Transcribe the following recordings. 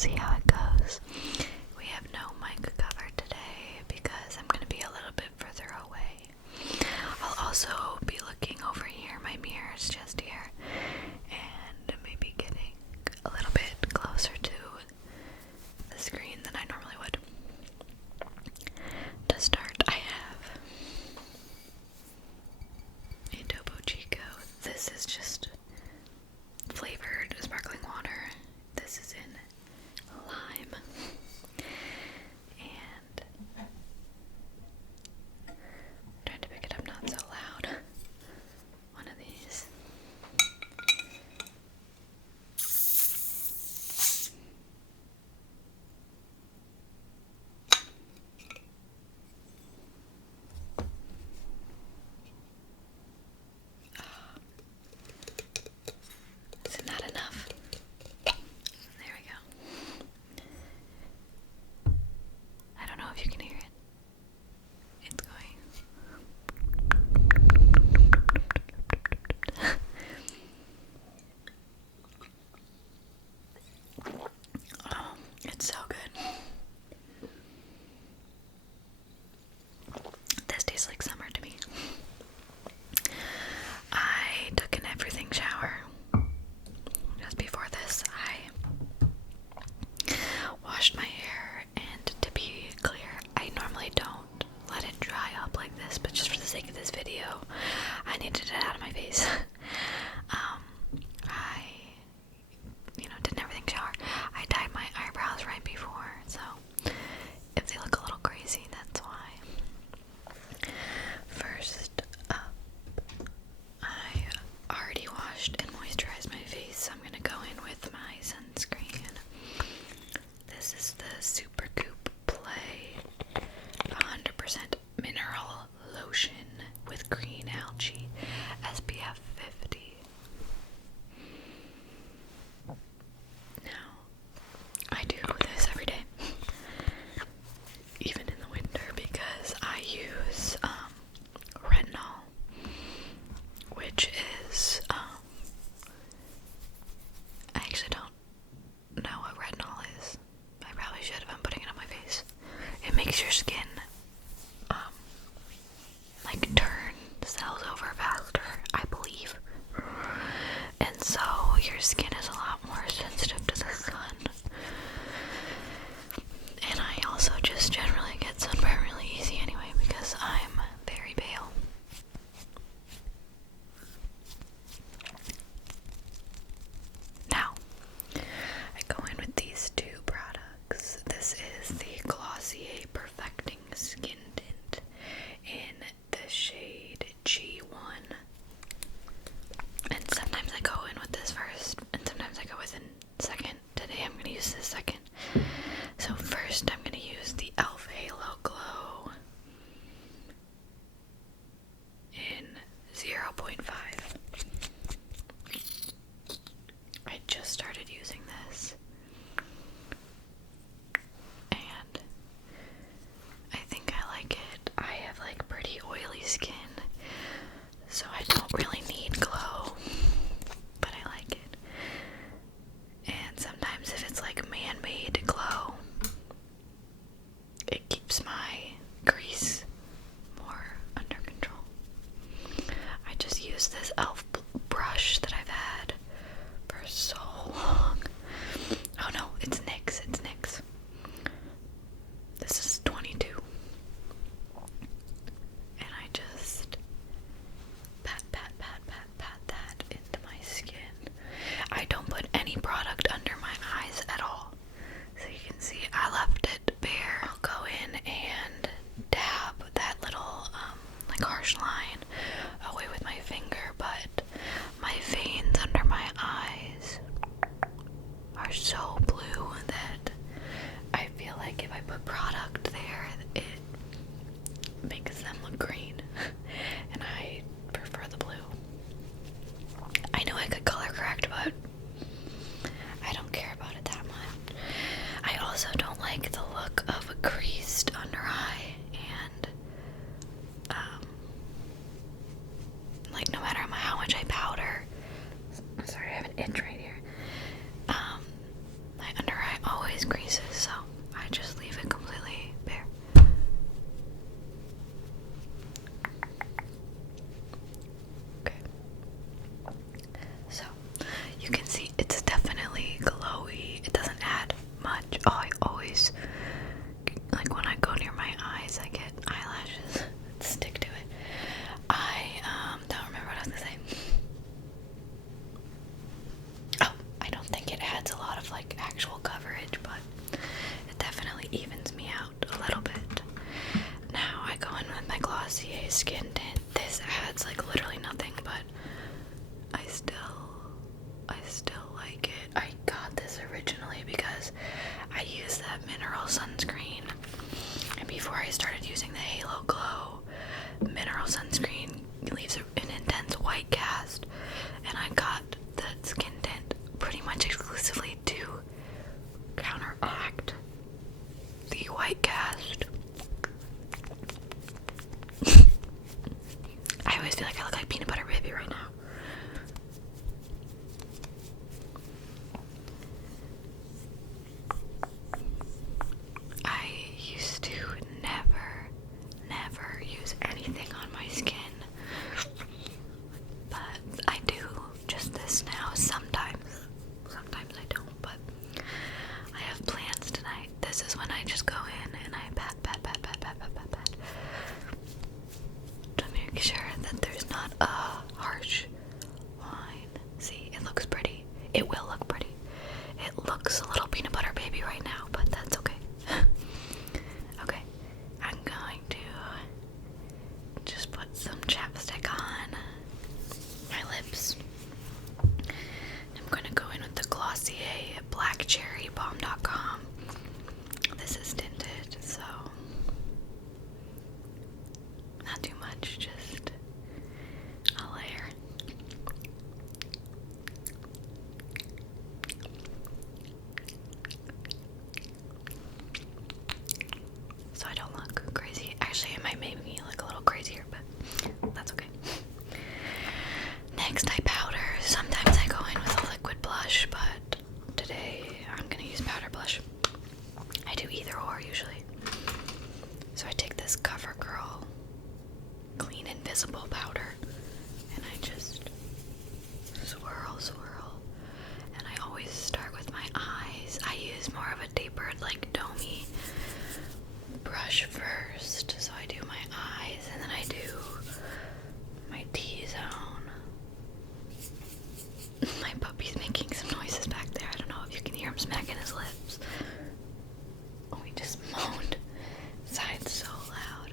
see how it goes. We have no mic cover today because I'm going to be a little bit further away. I'll also be looking over here. My mirror is just here. And maybe getting a little bit closer to the screen than I normally would. To start, I have a Topo Chico. This is just flavored sparkling water. This is in lime. I use that mineral sunscreen, and before I started using the Halo Glow mineral sunscreen, it leaves an intense white cast, and I got the skin tint pretty much exclusively to counteract the white cast. I always feel like I look like peanut butter baby right now. I used to never use anything on my skin, but I do just this now sometimes. Sometimes I don't, but I have plans tonight. This is when I just go in and I pat to make sure that there's not a harsh line. See, it looks pretty. It will look pretty. It looks a little peanut butter baby right now, but that's okay. Okay, I'm going to just put some chapstick on my lips. I'm going to go in with the Glossier Black Cherry Balm.com. This is tinted, so not too much, just a layer. So I don't look crazy. Actually, it might make me look a little crazier, but that's okay. Next, I powder. Sometimes I go in with a liquid blush, but today I'm gonna use powder blush. I do either or usually. So I take this CoverGirl Clean Invisible powder, and I just swirl, and I always start with my eyes. I use more of a tapered, like domey brush first, so I do my eyes, and then I do my T-zone. My puppy's making some noises back there. I don't know if you can hear him smacking his lips. Oh, he just moaned. Sighed so loud.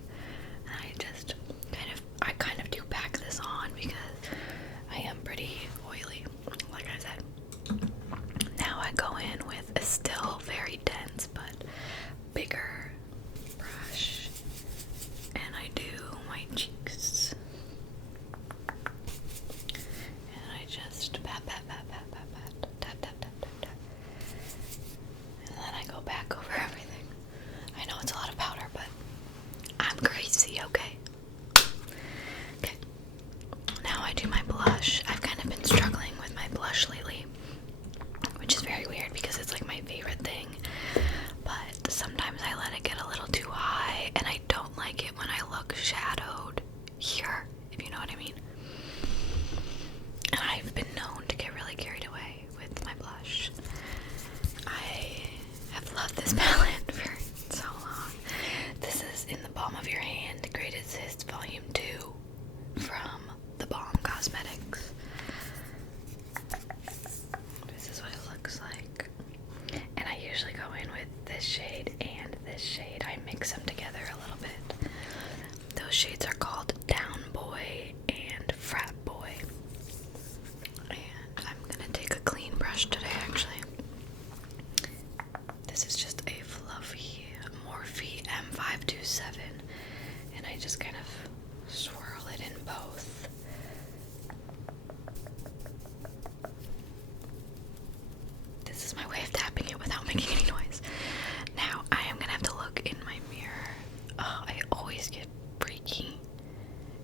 And I kind of do pack this on because I am pretty oily, like I said. Now I go in with a still very dense but bigger brush, and I do my cheeks. And I just pat, tap. And then I go back over everything. I know it's a lot of powder, but I'm crazy, okay? Okay. Now I do my blush. I've kind of been struggling with my blush lately, which is very weird because it's like my favorite thing. But sometimes I let it get a little too high, and I don't like it when I look shadowed here, if you know what I mean. And I've been known to get really carried away with my blush. I have loved this palette for so long. This is In the Palm of Your Hand, Greatest Hits Volume 2 from The Balm Cosmetics. This is what it looks like. And I usually go in with this shade and this shade. I mix them together a little bit. Those shades are called Down Boy and Frat Boy. And I'm gonna take a clean brush today, actually. This is just a fluffy Morphe M527, and I just kind of swirl it in both. This is my way of tapping it without making any noise. Now I am gonna have to look in my mirror. Oh, I always get freaky.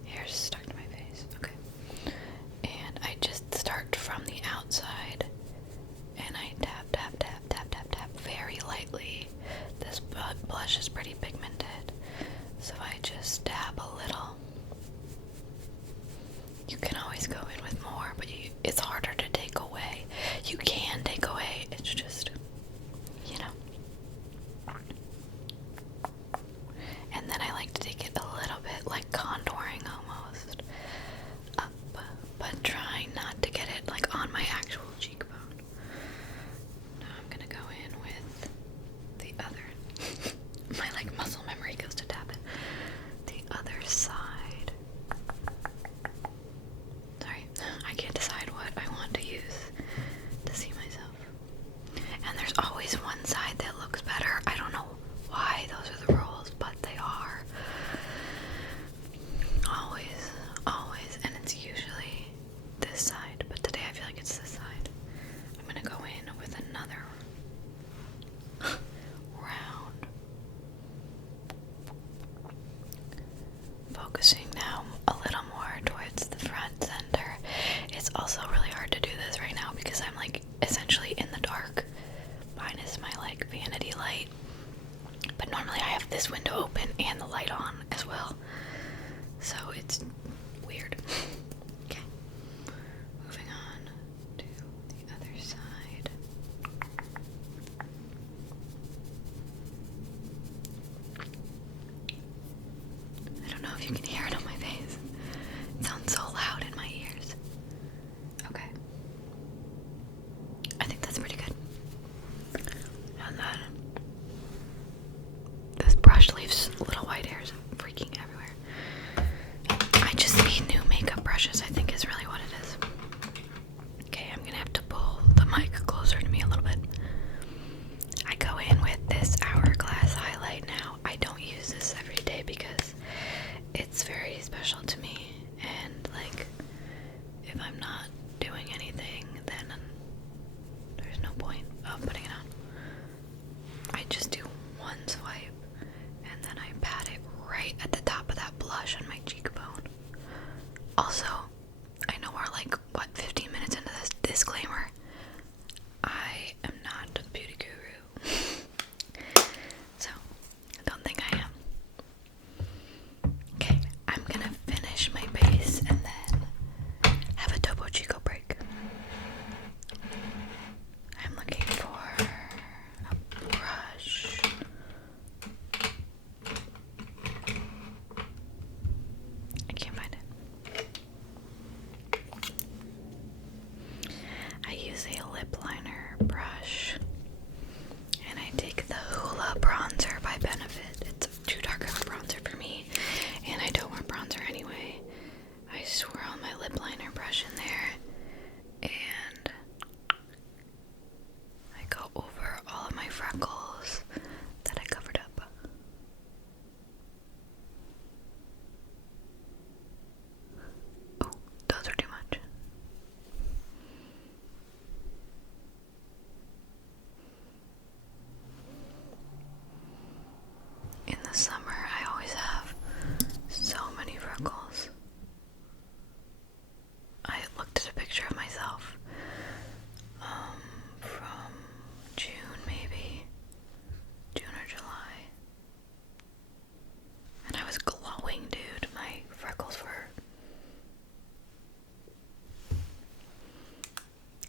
Hair's stuck to my face. Okay. And I just start from the outside, and I tap very lightly. This blush is pretty pigmented, so I just dab a little. You can always go in with more, but it's harder to take away. You can take away, it's just, you know. And then I like to take it a little bit like contouring almost up, but trying not to get it like on my actual cheekbone. Now I'm gonna go in with the other. My like muscle memory goes to tap it. The other side. Sorry, I can't decide what I want to use to see myself. And there's always one side that looks light, but normally I have this window open and the light on as well, so it's weird. Okay, moving on to the other side. I don't know if you can hear it on my face. It sounds so loud in my ears. Okay. I think that's pretty good. And then this brush leaves little white hairs freaking everywhere. I just need new makeup brushes, I think is really what it is. Okay, I'm gonna have to pull the mic closer to me a little bit. I go in with this Hourglass highlight now. I don't use this every day because it's very special to me, and like if I'm not doing anything, then there's no point of putting it on. I just do one swipe and then I pat it right at the top of that blush on my cheekbone. Also, I know we're like, what, 15 minutes into this disclaimer. I am not a beauty guru. So, I don't think I am. Okay, I'm gonna finish my base and then have a Topo Chico break. I'm looking for a brush. I can't find it. I use a lip liner brush, and I take the Hoola bronzer by Benefit. It's too dark of a bronzer for me, and I don't wear bronzer anyway. I swirl my lip liner brush in there, and I go over all of my freckles that I covered up. Oh, those are too much. In the summer, I always have so many freckles. I looked at a picture of myself from June, maybe June or July, and I was glowing, dude. My freckles were,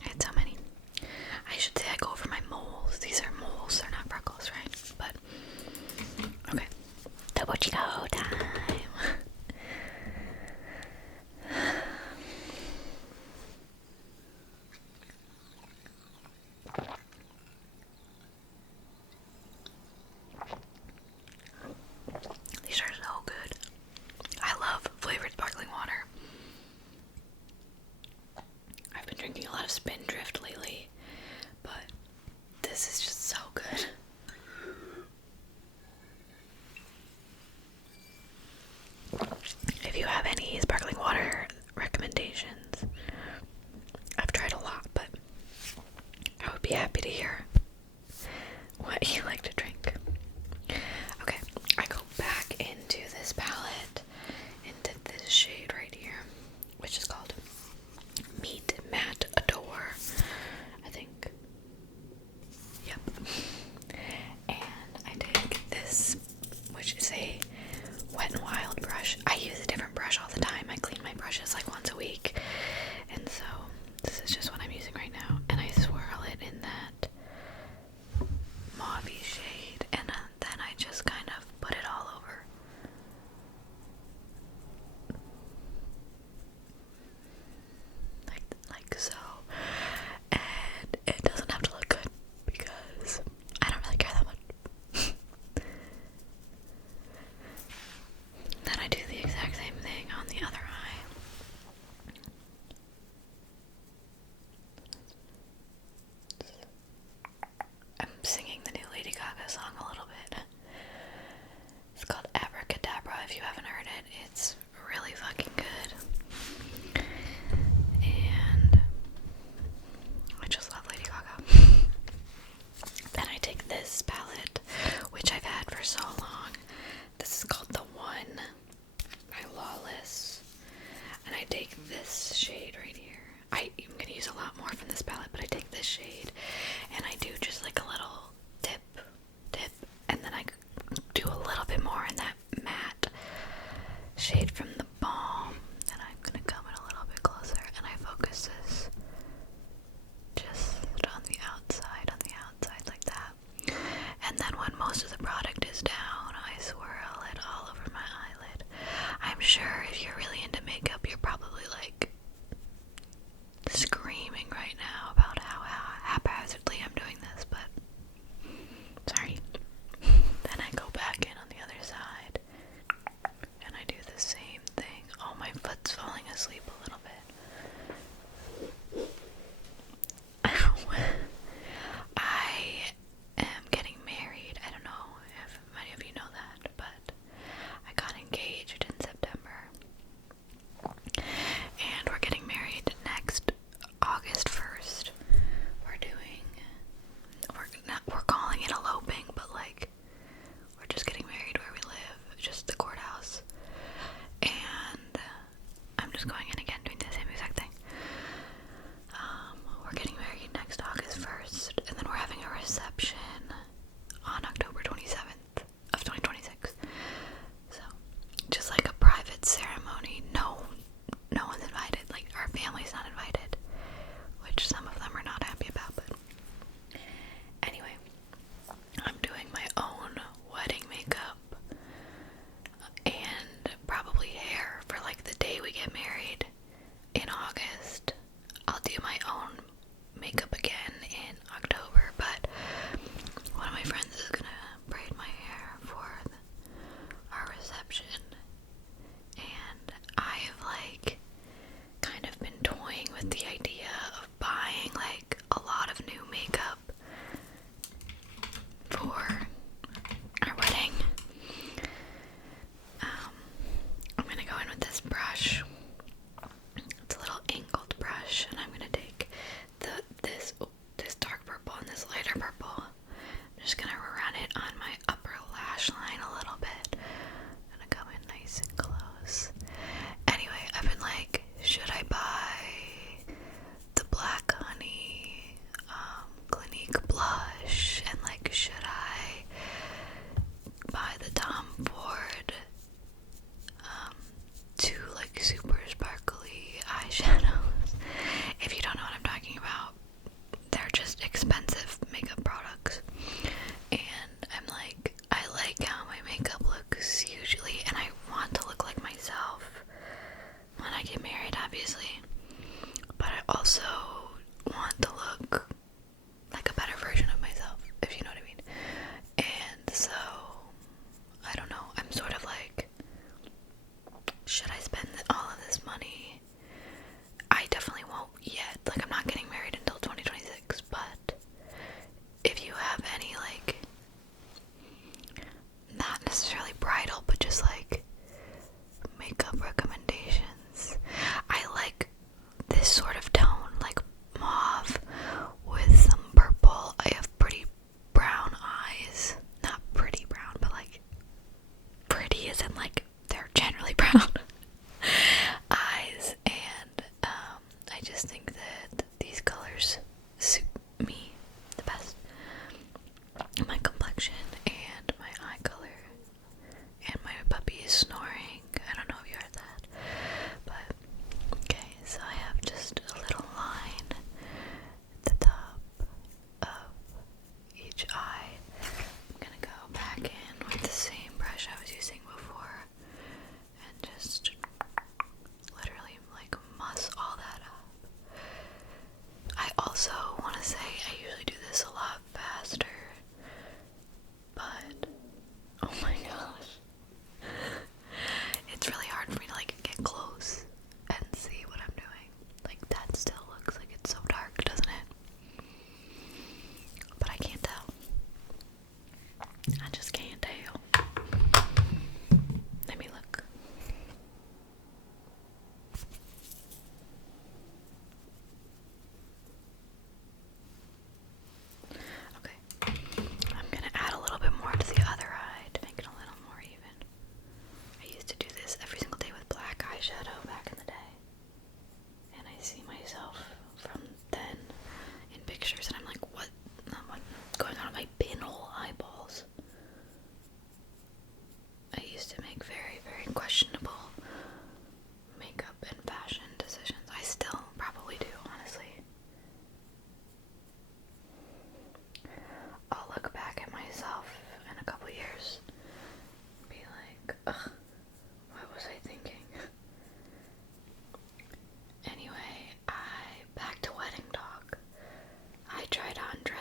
I had so many. I should say I go over my moles. These are moles, they're not freckles, right? But okay, Topo Chico time. These are so good. I love flavored sparkling water. I've been drinking a lot of Spindrift lately, but this is just so good. If you have any sparkling water recommendations, I've tried a lot, but I would be happy to hear what you like to drink. Okay, I go back into this palette, into this shade right here, which is called Meet Matte Adore, I think. Yep. And I take this, which is a Wet n Wild brush. I use a different brush all the time. I clean my brushes like once a week, and so this is just what I'm using right now, and I swirl it in that mauvey shade.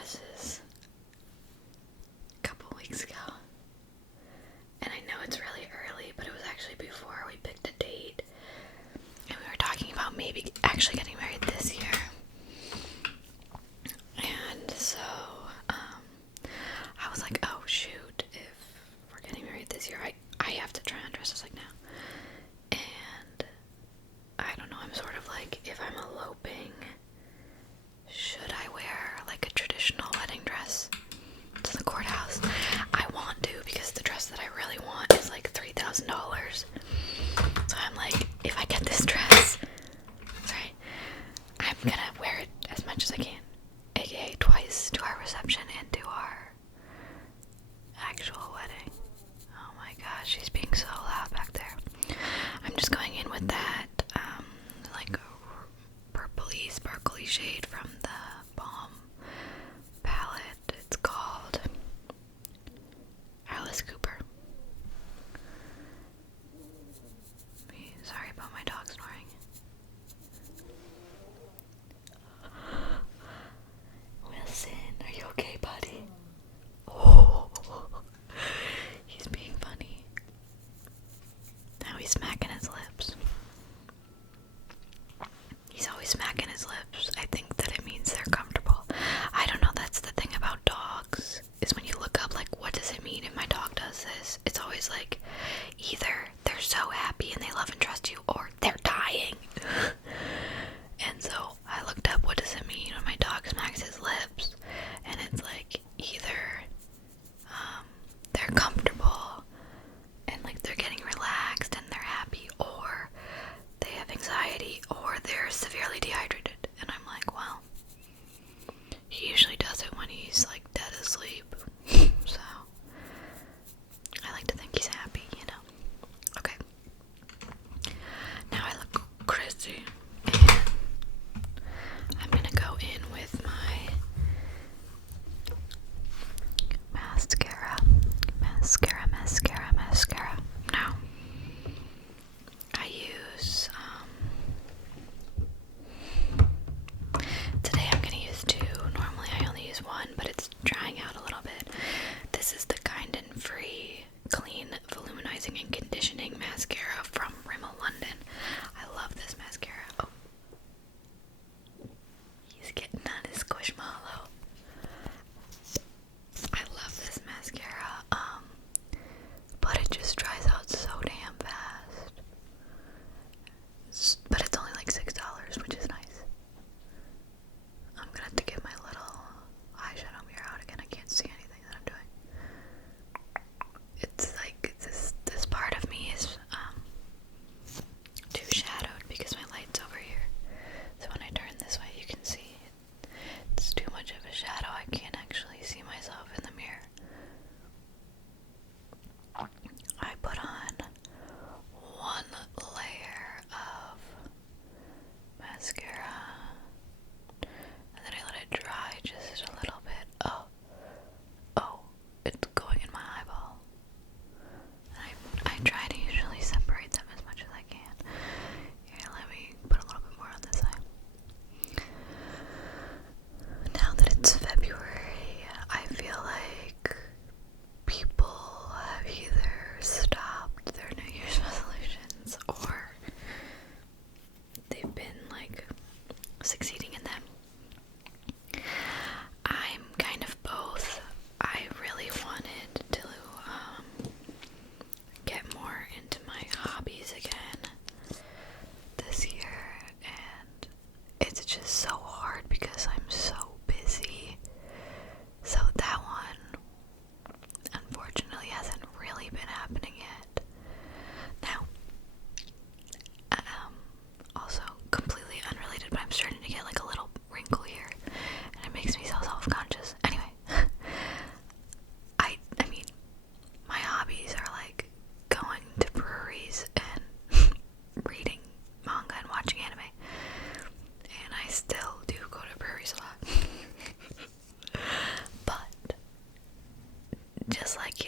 dresses a couple weeks ago. And I know it's really early, but it was actually before we picked a date. And we were talking about maybe actually getting married this year. And so, I was like, oh shoot, if we're getting married this year, I have to try on dresses like now. And I don't know, I'm sort of like, if I'm eloping, should I wear like a traditional wedding dress to the courthouse? I want to, because the dress that I really want is like $3,000. So I'm like, if I get this dress, sorry, I'm gonna wear it as much as I can, aka twice, to our reception and to our actual wedding. Oh my gosh, she's being so loud back there. I'm just going in with that like purpley sparkly shade from the Balm palette. It's called Alice Cooper. Sorry about my dog snoring. Wilson, are you okay, buddy? Oh, he's being funny. Now he's smacking his lips. He's always smacking his lips. I think that it means they're comfortable. I don't know, that's the thing about dogs, is when you look up, like, what does it mean if my dog does this? It's always like, either they're so happy and they love and trust you, or they're dying. And so I looked up, what does it mean when my dog smacks his lips? And it's like, either they're comfortable and like they're getting relaxed and they're happy, or they have anxiety, or they're severely dehydrated. And I'm like, well, he usually does it when he's like dead asleep. So I like to think he's happy, you know. Okay. Now I look crazy. And I'm gonna go in with my mascara. Now, I use, today I'm gonna use two. Normally I only use one, but it's drying out a little bit. This is the Kind and Free Clean Voluminizing and Conditioning Mascara from Rimmel London. I love this mascara. Oh, he's getting on his squishmallow. I love this mascara, but it just dries out so damn fast. But it's only like $6, which is nice. I'm gonna have to get my little eyeshadow mirror out again. I can't see anything that I'm doing. It's like this part of me is too shadowed because my light's over here. So when I turn this way, you can see it's too much of a shadow. I can't actually see myself in the mirror. I put on one layer of mascara and then I let it dry just a little bit. Oh, it's going in my eyeball. I try to usually separate them as much as I can. Here, let me put a little bit more on this side. Now that it's February, I feel like people have either stopped their New Year's resolutions or they've been like succeeding in them. I'm kind of both. I really wanted to get more into my hobbies again this year, and it's just so hard because I'm so busy. So that one unfortunately hasn't really been happening yet. Now, also completely unrelated, but I'm starting to get like a little wrinkle here, and it makes me so self-conscious. Anyway, I mean, my hobbies are like going to breweries and reading manga and watching anime, and I still do go to breweries a lot. But just like,